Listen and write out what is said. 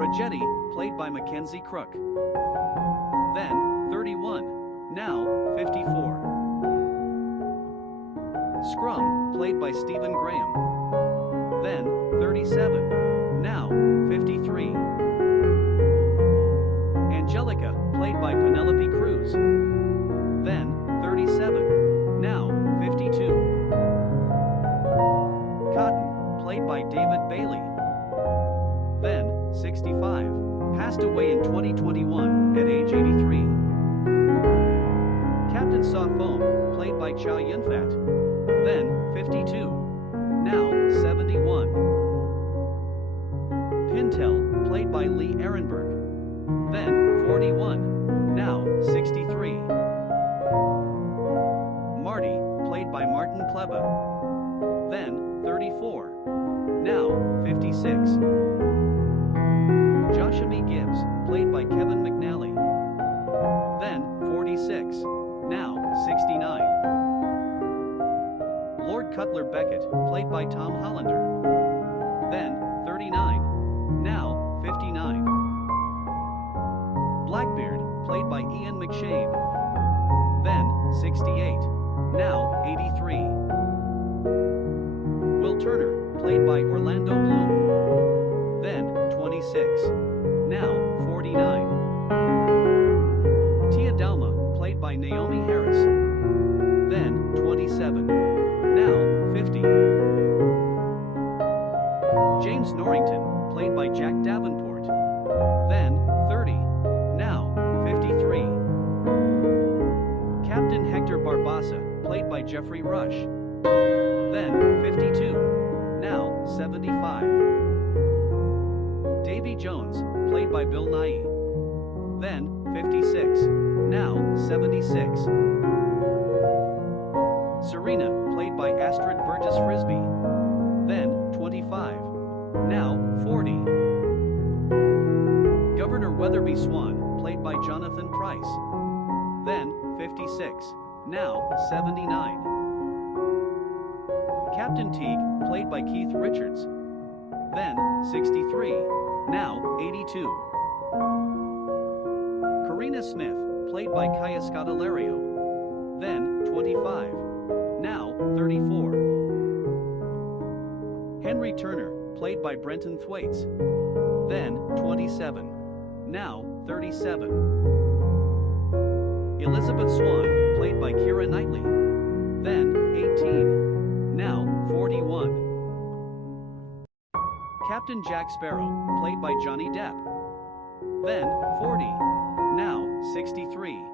Rajetti, played by Mackenzie Crook. Then, 31, now, 54. Scrum, played by Stephen Graham. Then, 37, now, 53. Angelica, played by Penelope Cruz. Then, 37, now, 52. Cotton, played by David Bailey. Then, 65, passed away in 2021 at age 83. Captain Saw Foam, played by Chow Yun-fat. Then, 52, now, 71. Pintel, played by Lee Ehrenberg. Then, 41, now, 63. Marty, played by Martin Pleba. Then, 34, now, 56. Joshua Gibbs, played by Kevin McNally. Then, 46, now, 69. Lord Cutler Beckett, played by Tom Hollander. Then, 39, now, 59. Blackbeard, played by Ian McShane. Then, 68, now, 83. Will Turner, played by Orlando Bloom. Then, 26, now, 49. Tia Dalma, played by Naomi Harris. Then, 27, now, 50. James Norrington, played by Jack Davenport. Then, 30, now, 53. Captain Hector Barbassa, played by Jeffrey Rush. Then, 52, now, 75. Davy Jones, played by Bill Nighy. Then, 56, now, 76. Serena, played by Astrid Burgess Frisbee. Then, 25, now, 40. Governor Weatherby Swan, played by Jonathan Price. Then, 56, now, 79. Captain Teague, played by Keith Richards. Then, 63, now, 82. Karina Smith, played by Kaya Scodelario. Then, 25, now, 34. Henry Turner, played by Brenton Thwaites. Then, 27, now, 37. Elizabeth Swan, played by Keira Knightley. Then, 18, now, 41. Captain Jack Sparrow, played by Johnny Depp. Then, 40, now, 63.